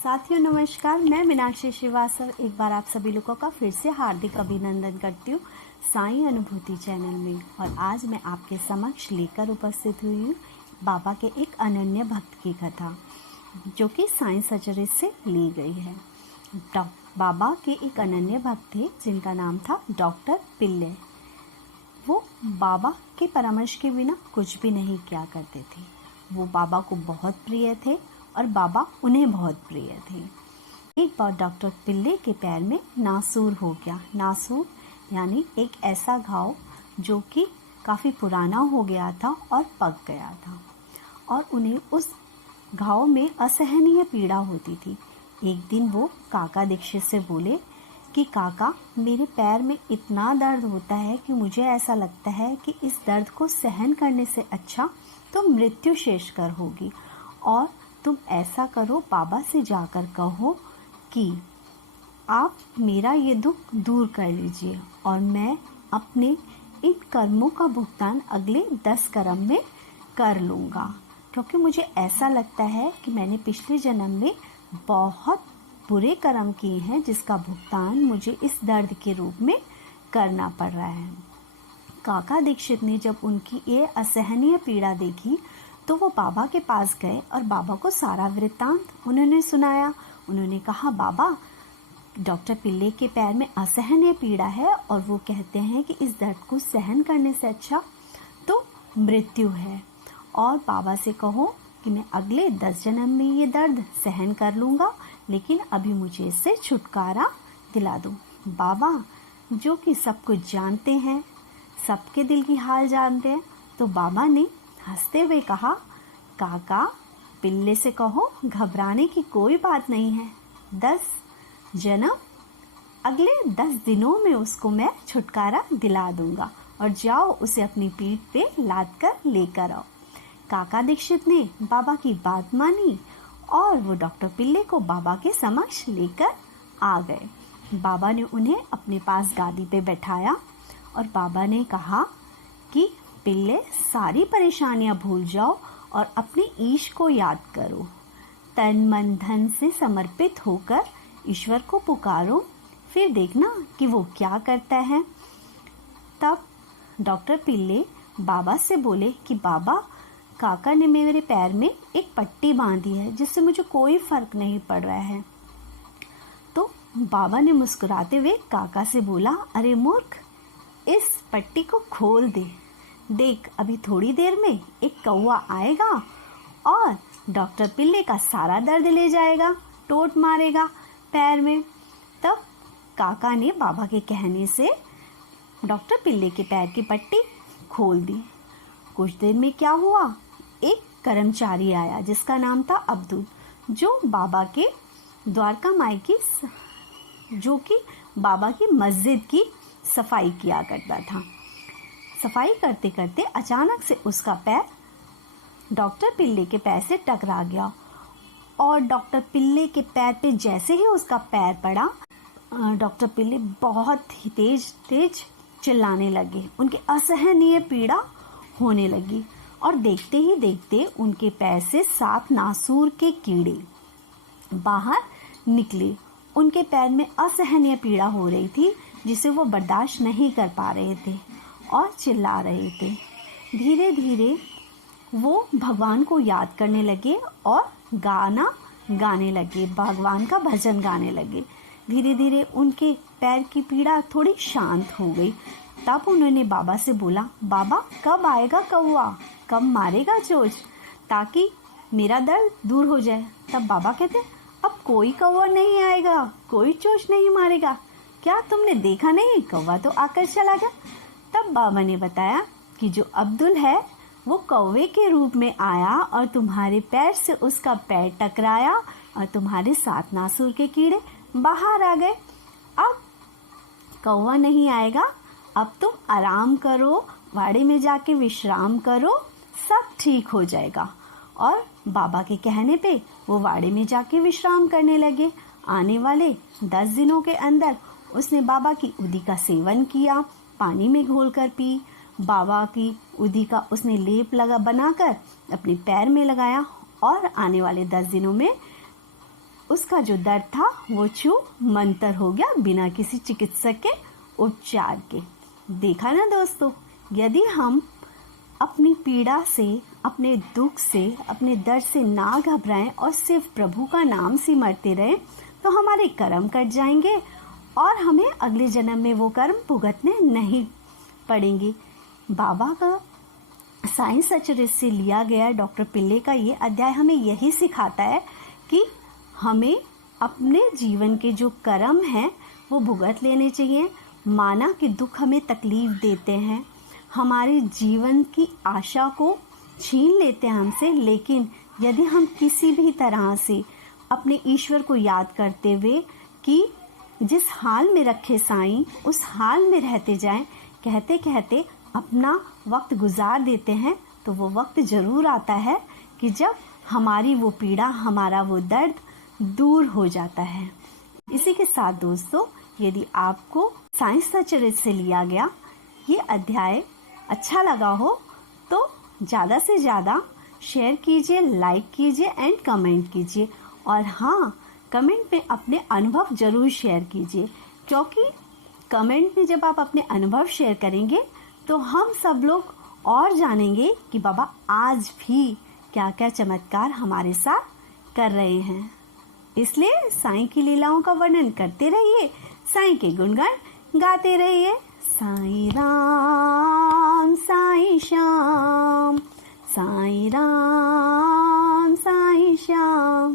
साथियों नमस्कार, मैं मीनाक्षी श्रीवास्तव एक बार आप सभी लोगों का फिर से हार्दिक अभिनंदन करती हूँ साईं अनुभूति चैनल में। और आज मैं आपके समक्ष लेकर उपस्थित हुई हूँ बाबा के एक अनन्य भक्त की कथा, जो कि साईं सचरित से ली गई है। बाबा के एक अनन्य भक्त थे जिनका नाम था डॉक्टर पिल्ले। वो बाबा के परामर्श के बिना कुछ भी नहीं किया करते थे। वो बाबा को बहुत प्रिय थे और बाबा उन्हें बहुत प्रिय थे। एक बार डॉक्टर पिल्ले के पैर में नासूर हो गया। नासूर यानी एक ऐसा घाव जो कि काफ़ी पुराना हो गया था और पक गया था, और उन्हें उस घाव में असहनीय पीड़ा होती थी। एक दिन वो काका दीक्षित से बोले कि काका, मेरे पैर में इतना दर्द होता है कि मुझे ऐसा लगता है कि इस दर्द को सहन करने से अच्छा तो मृत्यु शेष कर होगी, और तुम ऐसा करो, बाबा से जाकर कहो कि आप मेरा ये दुख दूर कर लीजिए और मैं अपने इन कर्मों का भुगतान अगले 10 कर्म में कर लूँगा, क्योंकि मुझे ऐसा लगता है कि मैंने पिछले जन्म में बहुत बुरे कर्म किए हैं जिसका भुगतान मुझे इस दर्द के रूप में करना पड़ रहा है। काका दीक्षित ने जब उनकी ये असहनीय पीड़ा देखी तो वो बाबा के पास गए और बाबा को सारा वृत्तांत उन्होंने सुनाया। उन्होंने कहा, बाबा, डॉक्टर पिल्ले के पैर में असहनीय पीड़ा है और वो कहते हैं कि इस दर्द को सहन करने से अच्छा तो मृत्यु है, और बाबा से कहो कि मैं अगले 10 जन्म में ये दर्द सहन कर लूँगा, लेकिन अभी मुझे इससे छुटकारा दिला दो। बाबा, जो कि सब कुछ जानते हैं, सबके दिल की हाल जानते हैं, तो बाबा ने हंसते हुए कहा, काका, पिल्ले से कहो घबराने की कोई बात नहीं है। 10 जन्म, अगले 10 दिनों में उसको मैं छुटकारा दिला दूंगा, और जाओ उसे अपनी पीठ पे लाद कर लेकर आओ। काका दीक्षित ने बाबा की बात मानी और वो डॉक्टर पिल्ले को बाबा के समक्ष लेकर आ गए। बाबा ने उन्हें अपने पास गादी पे बैठाया और बाबा ने कहा कि पिल्ले, सारी परेशानियां भूल जाओ और अपने ईश को याद करो। तन मन धन से समर्पित होकर ईश्वर को पुकारो, फिर देखना कि वो क्या करता है। तब डॉक्टर पिल्ले बाबा से बोले कि बाबा, काका ने मेरे पैर में एक पट्टी बांधी है जिससे मुझे कोई फर्क नहीं पड़ रहा है। तो बाबा ने मुस्कुराते हुए काका से बोला, अरे मूर्ख, इस पट्टी को खोल दे। देख, अभी थोड़ी देर में एक कौवा आएगा और डॉक्टर पिल्ले का सारा दर्द ले जाएगा, टोट मारेगा पैर में। तब काका ने बाबा के कहने से डॉक्टर पिल्ले के पैर की पट्टी खोल दी। कुछ देर में क्या हुआ, एक कर्मचारी आया जिसका नाम था अब्दुल, जो बाबा के द्वारका माई की, जो कि बाबा की मस्जिद की सफाई किया करता था। सफाई करते करते अचानक से उसका पैर डॉक्टर पिल्ले के पैर से टकरा गया, और डॉक्टर पिल्ले के पैर पे जैसे ही उसका पैर पड़ा, डॉक्टर पिल्ले बहुत ही तेज चिल्लाने लगे। उनके असहनीय पीड़ा होने लगी, और देखते ही देखते उनके पैर से 7 नासूर के कीड़े बाहर निकले। उनके पैर में असहनीय पीड़ा हो रही थी जिसे वो बर्दाश्त नहीं कर पा रहे थे और चिल्ला रहे थे। धीरे धीरे वो भगवान को याद करने लगे और गाना गाने लगे, भगवान का भजन गाने लगे। धीरे धीरे उनके पैर की पीड़ा थोड़ी शांत हो गई। तब उन्होंने बाबा से बोला, बाबा, कब आएगा कौवा, कब मारेगा चोच, ताकि मेरा दर्द दूर हो जाए। तब बाबा कहते, अब कोई कौवा नहीं आएगा, कोई चोच नहीं मारेगा। क्या तुमने देखा नहीं, कौवा तो आकर चला गया। तब बाबा ने बताया कि जो अब्दुल है वो कौवे के रूप में आया और तुम्हारे पैर से उसका पैर टकराया और तुम्हारे 7 नासूर के कीड़े बाहर आ गए। अब कौवा नहीं आएगा, अब तुम आराम करो, वाड़े में जाके विश्राम करो, सब ठीक हो जाएगा। और बाबा के कहने पे वो वाड़े में जाके विश्राम करने लगे। आने वाले 10 दिनों के अंदर उसने बाबा की उदी का सेवन किया, पानी में घोलकर पी। बाबा की उदी का उसने लेप बनाकर अपने पैर में लगाया, और आने वाले 10 दिनों में उसका जो दर्द था वो छू मंतर हो गया बिना किसी चिकित्सक के उपचार के। देखा ना दोस्तों, यदि हम अपनी पीड़ा से, अपने दुख से, अपने दर्द से ना घबराएं और सिर्फ प्रभु का नाम सिमरते रहें तो हमारे कर्म कट जाएंगे और हमें अगले जन्म में वो कर्म भुगतने नहीं पड़ेंगे। बाबा का साई सचरित्र से लिया गया डॉक्टर पिल्ले का ये अध्याय हमें यही सिखाता है कि हमें अपने जीवन के जो कर्म हैं वो भुगत लेने चाहिए। माना कि दुख हमें तकलीफ देते हैं, हमारे जीवन की आशा को छीन लेते हैं हमसे, लेकिन यदि हम किसी भी तरह से अपने ईश्वर को याद करते हुए कि जिस हाल में रखे साईं उस हाल में रहते जाएं, कहते कहते अपना वक्त गुजार देते हैं, तो वो वक्त ज़रूर आता है कि जब हमारी वो पीड़ा, हमारा वो दर्द दूर हो जाता है। इसी के साथ दोस्तों, यदि आपको साई सचरित्र से लिया गया ये अध्याय अच्छा लगा हो तो ज़्यादा से ज़्यादा शेयर कीजिए, लाइक कीजिए एंड कमेंट कीजिए। और हाँ, कमेंट में अपने अनुभव ज़रूर शेयर कीजिए, क्योंकि कमेंट में जब आप अपने अनुभव शेयर करेंगे तो हम सब लोग और जानेंगे कि बाबा आज भी क्या क्या चमत्कार हमारे साथ कर रहे हैं। इसलिए साईं की लीलाओं का वर्णन करते रहिए, साईं के गुणगान गाते रहिए। साईं राम साईं श्याम, साईं राम साईं श्याम।